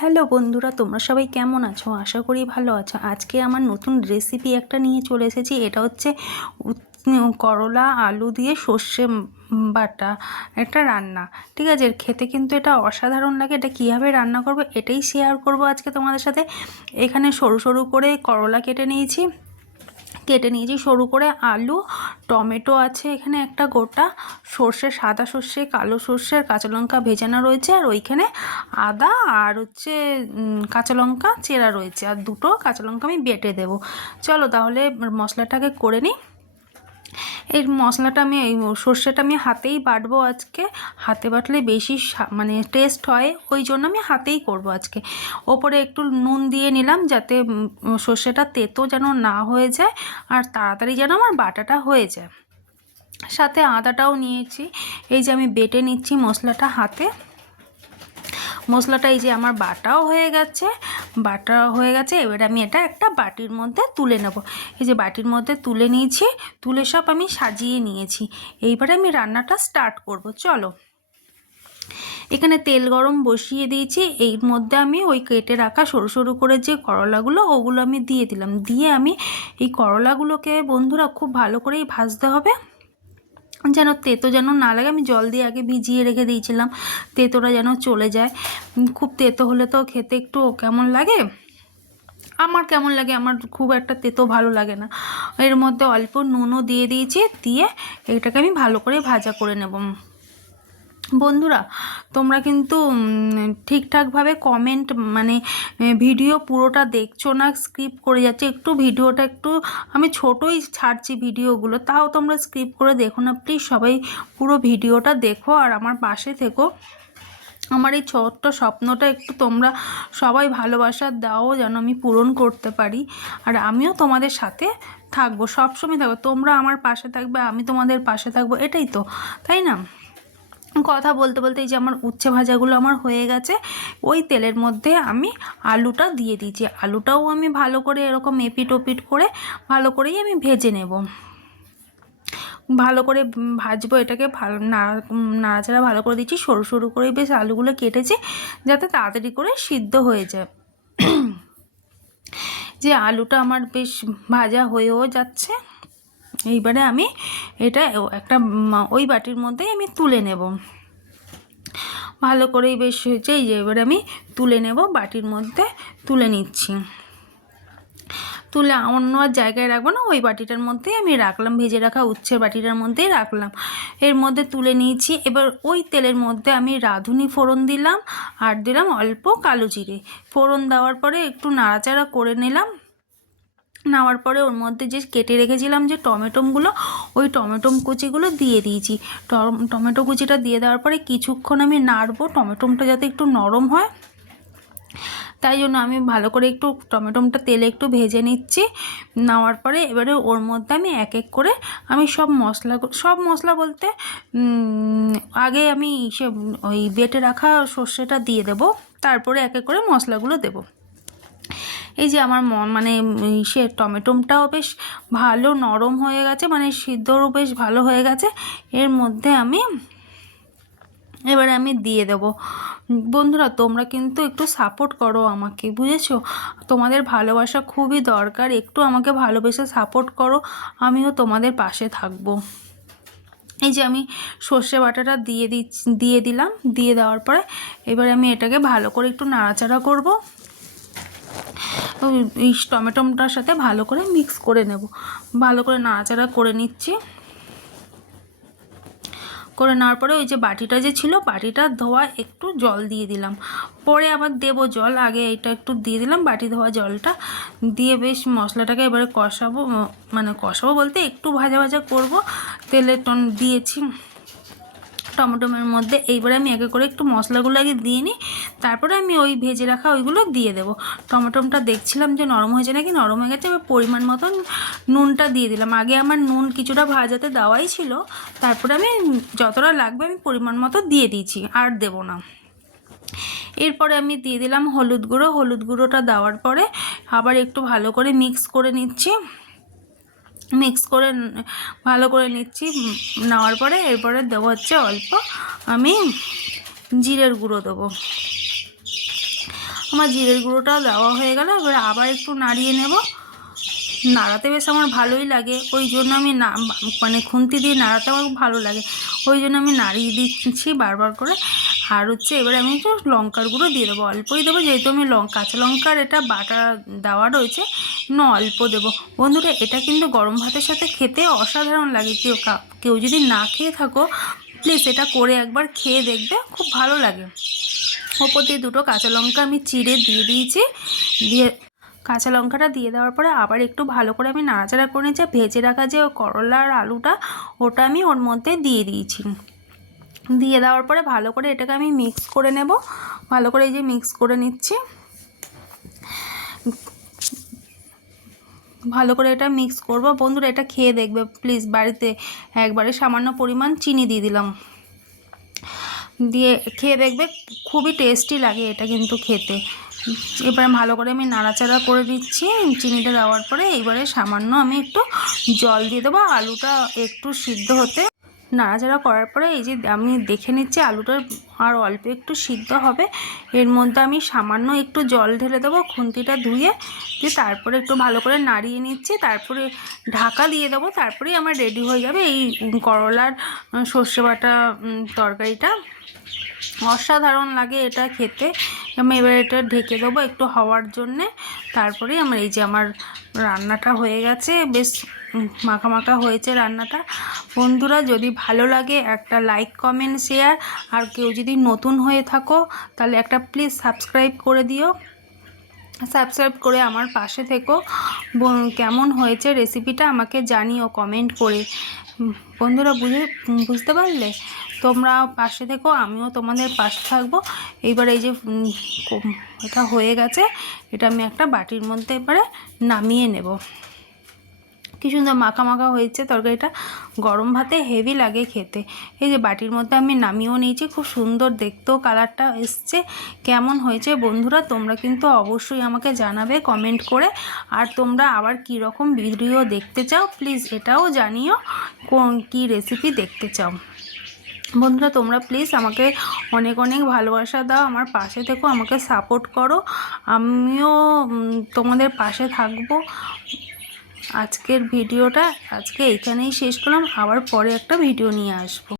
Hello বন্ধুরা, তোমরা সবাই কেমন আছো? আশা করি ভালো আছো। আজকে আমার নতুন রেসিপি একটা নিয়ে চলে এসেছি। এটা হচ্ছে করলা, আলু দিয়ে সর্ষে বাটা একটা রান্না। ঠিক আছে খেতে কিন্তু এটা অসাধারণ লাগে। এটা কীভাবে রান্না করব এটাই শেয়ার করব আজকে তোমাদের সাথে। এখানে সরু সরু করে করলা কেটে নিয়েছি। কেটে নিয়েছি। সরু করে আলু, টমেটো আছে এখানে একটা গোটা, সর্ষে, সাদা সর্ষে, কালো সর্ষে আর কাঁচা লঙ্কা ভেজানো রয়েছে। আর ওইখানে আদা আর হচ্ছে কাঁচা লঙ্কা, চেরা রয়েছে। আর দুটো কাঁচা লঙ্কা আমি বেটে দেবো। চলো তাহলে মশলাটাকে করে নিই। এই মশলাটা আমি, এই সর্ষেটা আমি হাতেই বাটবো আজকে। হাতে বাটলে বেশি মানে টেস্ট হয়, ওই জন্য আমি হাতেই করব আজকে। ওপরে একটু নুন দিয়ে নিলাম যাতে সর্ষেটা তেতো যেন না হয়ে যায় আর তাড়াতাড়ি যেন আমার বাটাটা হয়ে যায়। সাথে আদাটাও নিয়েছি। এই যে আমি বেটে নিচ্ছি মশলাটা হাতে। মশলাটা এই যে আমার বাটাও হয়ে গেছে। বাটা হয়ে গেছে, এবার আমি এটা একটা বাটির মধ্যে তুলে নেব। এই যে বাটির মধ্যে তুলে নিয়েছি, তুলে সব আমি সাজিয়ে নিয়েছি। এইবারে আমি রান্নাটা স্টার্ট করব, চলো। এখানে তেল গরম বসিয়ে দিয়েছি, এর মধ্যে আমি ওই কেটে রাখা সরু সরু করে যে করলাগুলো, ওগুলো আমি দিয়ে দিলাম। দিয়ে আমি এই করলাগুলোকে বন্ধুরা খুব ভালো করেই ভাজতে হবে। যেন তেতো যেন না লাগে, আমি জল দিয়ে আগে ভিজিয়ে রেখে দিয়েছিলাম, তেতোটা যেন চলে যায়। খুব তেতো হলে তো খেতে একটু কেমন লাগে? আমার কেমন লাগে, আমার খুব একটা তেতো ভালো লাগে না। এর মধ্যে অল্প নুনও দিয়ে দিয়েছি, দিয়ে এটাকে আমি ভালো করে ভাজা করে নেব। বন্ধুরা, তোমরা কিন্তু ঠিকঠাকভাবে কমেন্ট মানে ভিডিও পুরোটা দেখছ না স্কিপ করে যাচ্ছে। একটু ভিডিওটা একটু, আমি ছোটই ছাড়ছি ভিডিওগুলো তাও তোমরা স্কিপ করে দেখো না। প্লিজ সবাই পুরো ভিডিওটা দেখো আর আমার পাশে থেকো। আমার এই ছোট্ট স্বপ্নটা একটু তোমরা সবাই ভালোবাসা দাও, যেন আমি পূরণ করতে পারি। আর আমিও তোমাদের সাথে থাকব, সবসময় থাকব। তোমরা আমার পাশে থাকবে, আমি তোমাদের পাশে থাকব, এটাই তো, তাই না? কথা বলতে বলতে এই যে আমার উচ্ছে ভাজাগুলো আমার হয়ে গেছে, ওই তেলের মধ্যে আমি আলুটা দিয়ে দিয়েছি। আলুটাও আমি ভালো করে এরকম এপিট ওপিট করে ভালো করেই আমি ভেজে নেব। ভালো করে ভাজবো, এটাকে ভালো নাড়া নাড়াচাড়া ভালো করে দিচ্ছি, সরু সরু করে বেশ আলুগুলো কেটেছি, যাতে তাড়াতাড়ি করে সিদ্ধ হয়ে যায়। যে আলুটা আমার বেশ ভাজা হয়েও যাচ্ছে। এইবারে আমি এটা একটা ওই বাটির মধ্যেই আমি তুলে নেব। ভালো করেই বেশ হয়েছে, এই যে এবারে আমি তুলে নেব, বাটির মধ্যে তুলে নিচ্ছি। তুলে অন্য জায়গায় রাখব না, ওই বাটিটার মধ্যেই আমি রাখলাম, ভেজে রাখা উচ্ছের বাটিটার মধ্যেই রাখলাম। এর মধ্যে তুলে নিয়েছি, এবার ওই তেলের মধ্যে আমি রাঁধুনি ফোড়ন দিলাম, আর দিলাম অল্প কালো জিরে। ফোড়ন দেওয়ার পরে একটু নাড়াচাড়া করে নিলাম নেওয়ার পরে ওর মধ্যে যে কেটে রেখেছিলাম যে টমেটোমগুলো, ওই টমেটোম কুচিগুলো দিয়ে দিয়েছি। টম- টমেটো কুচিটা দিয়ে দেওয়ার পরে কিছুক্ষণ আমি নাড়বো, টমেটোমটা যাতে একটু নরম হয়। তাই জন্য আমি ভালো করে একটু টমেটোমটা তেলে একটু ভেজে নিচ্ছি। নেওয়ার পরে এবারে ওর মধ্যে আমি এক এক করে আমি সব মশলা সব মশলা বলতে আগে আমি সে, ওই বেটে রাখা সর্ষেটা দিয়ে দেবো। তারপরে এক এক করে মশলাগুলো দেবো। এই যে আমার মন মানে সে টমেটোমটাও বেশ ভালো নরম হয়ে গেছে মানে সিদ্ধরও বেশ ভালো হয়ে গেছে। এর মধ্যে আমি, এবারে আমি দিয়ে দেবো। বন্ধুরা, তোমরা কিন্তু একটু সাপোর্ট করো আমাকে, বুঝেছ? তোমাদের ভালোবাসা খুবই দরকার, একটু আমাকে ভালোবেসে সাপোর্ট করো, আমিও তোমাদের পাশে থাকব। এই যে আমি সর্ষে বাটাটা দিয়ে দিচ্ছি, দিয়ে দিলাম, দিয়ে দেওয়ার পরে এবারে আমি এটাকে ভালো করে একটু নাড়াচাড়া করব। এই টমেটোটার সাথে ভালো করে মিক্স করে নেব। ভালো করে নাড়াচাড়া করে নিচ্ছি। করে নেওয়ার পরে ওই যে বাটিটা যে ছিল, বাটিটা ধোয়া একটু জল দিয়ে দিলাম। পরে আবার দেবো জল, আগে এটা একটু দিয়ে দিলাম বাটি ধোয়া জলটা। দিয়ে বেশ মশলাটাকে এবারে কষাবো মানে কষাবো বলতে একটু ভাজা ভাজা করব। তেলে টন দিয়েছি। টমেটোমের মধ্যে এইবারে আমি একে করে একটু মশলাগুলো আগে দিয়ে নিই, তারপরে আমি ওই ভেজে রাখা ওইগুলো দিয়ে দেবো। টমেটোমটা দেখছিলাম যে নরম হয়েছে নাকি, নরম হয়ে গেছে, এবার পরিমাণ মতন নুনটা দিয়ে দিলাম। আগে আমার নুন কিছুটা ভাজাতে দেওয়াই ছিল, তারপরে আমি যতটা লাগবে আমি পরিমাণ মতো দিয়ে দিয়েছি, আর দেবো না। এরপরে আমি দিয়ে দিলাম হলুদ গুঁড়ো। হলুদ গুঁড়োটা দেওয়ার পরে আবার একটু ভালো করে মিক্স করে নিচ্ছি। মিক্স করে ভালো করে নিচ্ছি নেওয়ার পরে এরপরে দেবো হচ্ছে অল্প আমি জিরের গুঁড়ো দেবো। আমার জিরের গুঁড়োটাও দেওয়া হয়ে গেল, এবার আবার একটু নাড়িয়ে নেব। নাড়াতে বেশ আমার ভালোই লাগে, ওই জন্য আমি না মানে খুন্তি দিয়ে নাড়াতে আমার ভালো লাগে। ওই জন্য আমি নাড়িয়ে দিচ্ছি বারবার করে। আর হচ্ছে, এবারে আমি একটু লঙ্কার গুঁড়ো দিয়ে দেবো। অল্পই দেবো, যেহেতু আমি লঙ্কা কাঁচা লঙ্কার এটা বাটা দেওয়া রয়েছে, না অল্প দেবো। বন্ধুরা, এটা কিন্তু গরম ভাতের সাথে খেতে অসাধারণ লাগে। কেউ কেউ যদি না খেয়ে থাকো প্লিজ এটা করে একবার খেয়ে দেখবে, খুব ভালো লাগে। ওপর দিয়ে দুটো কাঁচা লঙ্কা আমি চিড়ে দিয়ে দিয়েছি, দিয়ে কাঁচা লঙ্কাটা দিয়ে দেওয়ার পরে আবার একটু ভালো করে আমি নাড়াচাড়া করে নিয়েছি। ভেজে রাখা যে করলা আর আলুটা, ওটা আমি ওর মধ্যে দিয়ে দিয়েছি। দিয়ে দেওয়ার পরে ভালো করে এটাকে আমি মিক্স করে নেব। ভালো করে এই যে মিক্স করে নিচ্ছি। ভালো করে এটা মিক্স করব। বন্ধুরা, এটা খেয়ে দেখবে প্লিজ বাড়িতে একবারে সামান্য পরিমাণ চিনি দিয়ে দিলাম। দিয়ে খেয়ে দেখবে, খুবই টেস্টি লাগে এটা কিন্তু খেতে। এবারে ভালো করে আমি নাড়াচাড়া করে দিচ্ছি। চিনিটা দেওয়ার পরে এবারে সামান্য আমি একটু জল দিয়ে দেবো। আলুটা একটু সিদ্ধ হতে নাড়াচাড়া করার পরে এই যে আমি দেখে নিচ্ছি আলুটা আর অল্প একটু সিদ্ধ হবে। এর মধ্যে আমি সামান্য একটু জল ঢেলে দেবো, খুন্তিটা ধুয়ে দিয়ে তারপরে একটু ভালো করে নাড়িয়ে নিচ্ছি। তারপরে ঢাকা দিয়ে দেবো, তারপরেই আমার রেডি হয়ে যাবে এই করলার সর্ষে বাটা তরকারিটা। অসাধারণ লাগে এটা খেতে। আমি এবার এটা ঢেকে দেবো একটু হওয়ার জন্যে। তারপরে আমার এই যে আমার রান্নাটা হয়ে গেছে। বেশ মাখা মাখা হয়েছে রান্নাটা। বন্ধুরা, যদি ভালো লাগে, একটা লাইক কমেন্ট শেয়ার আর কেউ যদি নতুন হয়ে থাকো, তাহলে একটা প্লিজ সাবস্ক্রাইব করে দিও। সাবস্ক্রাইব করে আমার পাশে থেকো। কেমন হয়েছে রেসিপিটা আমাকে জানিও কমেন্ট করে। বন্ধুরা, বুঝে বুঝতে পারলে? তোমরা পাশে থেকো, আমিও তোমাদের পাশে থাকব। এইবার এই যে এটা হয়ে গেছে, এটা আমি একটা বাটির মধ্যে এবারে নামিয়ে নেব। কি সুন্দর মাখা মাখা হয়েছে তরকারিটা। গরম ভাতে হেভি লাগে খেতে। এই যে বাটির মধ্যে আমি নামিয়েও নিয়েছি, খুব সুন্দর দেখতেও কালারটা এসছে। কেমন হয়েছে বন্ধুরা, তোমরা কিন্তু অবশ্যই আমাকে জানাবে কমেন্ট করে। আর তোমরা আবার কী রকম ভিডিও দেখতে চাও প্লিজ এটাও জানিও কোন কী রেসিপি দেখতে চাও। বন্ধুরা, তোমরা প্লিজ আমাকে অনেক অনেক ভালোবাসা দাও, আমার পাশে থেকো, আমাকে সাপোর্ট করো। আমিও তোমাদের পাশে থাকব। আজকের ভিডিওটা আজকে এইখানেই শেষ করলাম। আবার পরে একটা ভিডিও নিয়ে আসব।